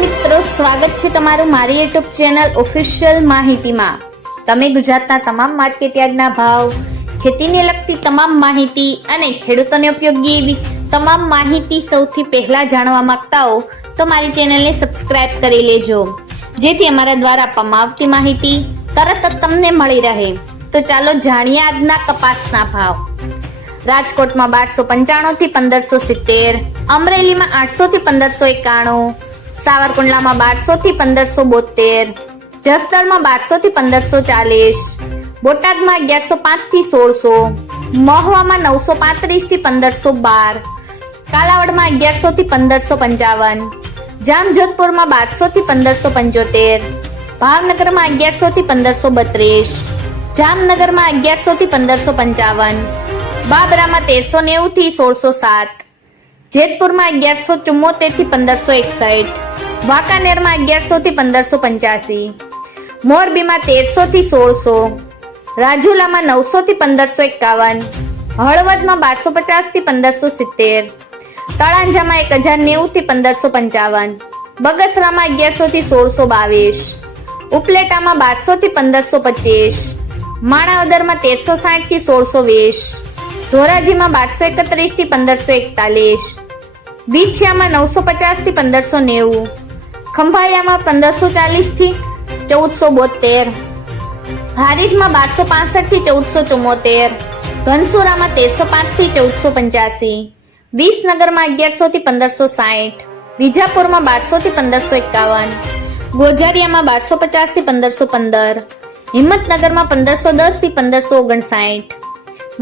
સ્વાગત છે તમારું મારી યુટ્યુબ ચેનલ ઓફિશિયલ માહિતીમાં. તમે ગુજરાતના તમામ માર્કેટયાર્ડના ભાવ, ખેતીને લગતી તમામ માહિતી અને ખેડૂતોને ઉપયોગી એવી તમામ માહિતી સૌથી પહેલા જાણવા માંગતા હો, તો મારી ચેનલને સબસ્ક્રાઇબ કરી લેજો. જેથી અમારા દ્વારા આપવામાં આવતી માહિતી તરત જ તમને મળી રહે. તો ચાલો જાણીએ આજના કપાસના ભાવ. રાજકોટમાં બારસો પંચાણું થી પંદરસો સિત્તેર, અમરેલીમાં આઠસો થી પંદરસો એકાણું સાવરકુંડલામાં બારસો થી પંદરસો બોતેર, જસદણમાં બારસો થી પંદરસો ચાલીસ, બોટાદમાં અગિયારસો પાંચથી સોળસો, મહુવામાં નવસો પાંત્રીસથી પંદરસો બાર, કાલાવડમાં અગિયારસો થી પંદરસો પંચાવન, જામજોધપુરમાં બારસો થી પંદરસો પંચોતેર, ભાવનગરમાં અગિયારસો થી પંદરસો બત્રીસ, જામનગરમાં અગિયારસો થી પંદરસો પંચાવન, બાબરામાં તેરસો નેવું થી સોળસો સાત જેતપુરમાં અગિયારસો ચુમ્મોતેરથી પંદરસો એકસઠ. વાંકાનેરમાં અગિયારસો થી પંદરસો પંચ્યાસી. મોરબીમાં તેરસો થી સોળસો. રાજુલામાં નવસો થી પંદરસો એકાવન. હળવદમાં બારસો પચાસથી પંદરસો સિત્તેર. તળાંજામાં એક હજાર નેવું થી પંદરસો પંચાવન. બગસરામાં અગિયારસો થી સોળસો બાવીસ. ઉપલેટામાં બારસો થી પંદરસો પચીસ. માણાવદરમાં તેરસો સાઠથી સોળસો વીસ. ધોરાજીમાં બારસો એકત્રીસથી પંદરસો એકતાલીસ. વિછિયામાં નવસો પચાસથી પંદરસો નેવું. ખંભાળિયામાં પંદરસો ચાલીસથી ચૌદસો બોતેર. હારીજમાં બારસો પાસઠથી ચૌદસો ચુમ્મોતેર. ઘનસુરામાં તેરસો પાંચથી ચૌદસો પંચ્યાસી. વિસનગરમાં અગિયારસો થી પંદરસો સાઠ. વિજાપુરમાં બારસો થી પંદરસો એકાવન. ગોજારિયામાં બારસો પચાસથી પંદરસો પંદર. હિંમતનગરમાં પંદરસો દસથી પંદરસો ઓગણસાઠ.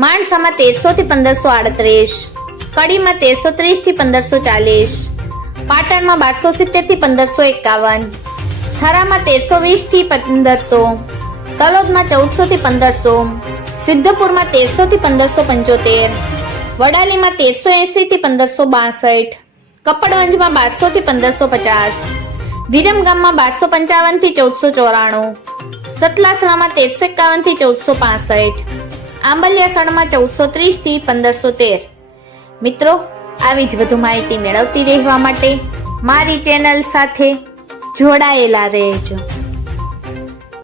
માણસામાં તેરસો થી પંદરસો આડત્રીસ, કડીમાં તેરસો ત્રીસથી પંદરસો ચાલીસ, પાટણમાં બારસો સિત્તેરથી પંદરસો એકાવન, થરામાં તેરસો વીસથી પંદરસો, કલોદમાં ચૌદસો થી પંદરસો, સિદ્ધપુરમાં તેરસો થી પંદરસો પંચોતેર, વડાલીમાં તેરસો એંસી થી પંદરસો બાસઠ, કપડવંજમાં બારસો થી પંદરસો પચાસ, વિરમગામમાં બારસો પંચાવનથી ચૌદસો ચોરાણું, સતલાસણામાં તેરસો એકાવનથી ચૌદસો પાસઠ આંબલિયાસણમાં ચૌદસો ત્રીસથી પંદરસો તેર. મિત્રો, આવી જ વધુ માહિતી મેળવતી રહેવા માટે મારી ચેનલ સાથે જોડાયેલા રહેજો.